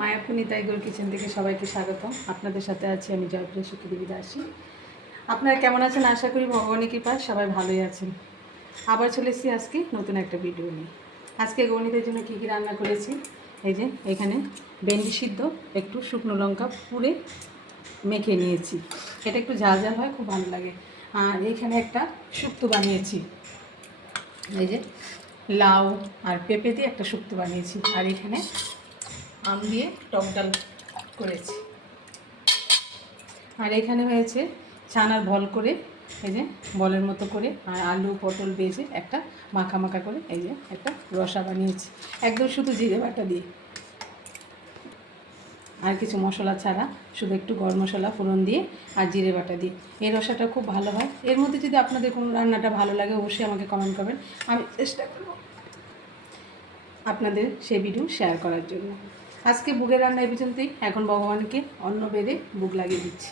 মায়াপুর নিতাই গোল kitchen থেকে সবাইকে স্বাগত আপনাদের সাথে আছি আমি জয়প্রিয়া সুখদেবী দাসী। আপনারা কেমন আছেন? আশা করি ভগবানের কৃপায় সবাই ভালোই আছেন। আবার চলে এসেছি আজকে নতুন একটা ভিডিও নিয়ে। আজকে গণিতের জন্য কী কী রান্না করেছি? এই যে, এখানে ভেন্ডি সিদ্ধ, একটু শুকনো লঙ্কা পুড়ে মেখে নিয়েছি। এটা একটু ঝাল ঝাল হয়, খুব ভালো লাগে। আর এখানে একটা শুক্তো বানিয়েছি। এই যে, লাউ আর পেঁপে দিয়ে একটা শুক্তো বানিয়েছি। আর এখানে আম দিয়ে টক ডাল করেছি। আর এখানে হয়েছে ছানার বল করে, এই যে বলের মতো করে, আর আলু, পটল বেজে একটা মাখা মাখা করে, এই যে একটা রসা বানিয়েছি। একদম শুধু জিরে বাটা দিয়ে। আর কিছু মশলা ছাড়া, শুধু একটু গরম মশলা, ফোড়ন দিয়ে আর জিরে বাটা দিয়ে। এই রসাটা খুব ভালো হয়। এর মধ্যে যদি আপনাদের কোনো রান্নাটা ভালো লাগে, অবশ্যই আমাকে কমেন্ট করবেন। আমি চেষ্টা করব আপনাদের সেই ভিডিও শেয়ার করার জন্য। আজকে বুকের রান্না এই পর্যন্তই। এখন ভগবানকে অন্ন বেদে বুক লাগিয়ে দিচ্ছি।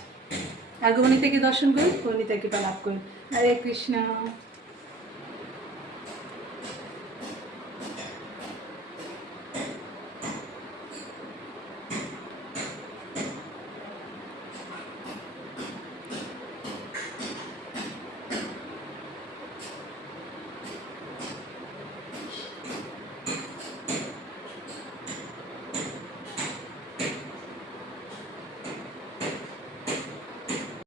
আর গণিতাকে দর্শন করে গণিতাকে লাভ করুন। হরে কৃষ্ণ।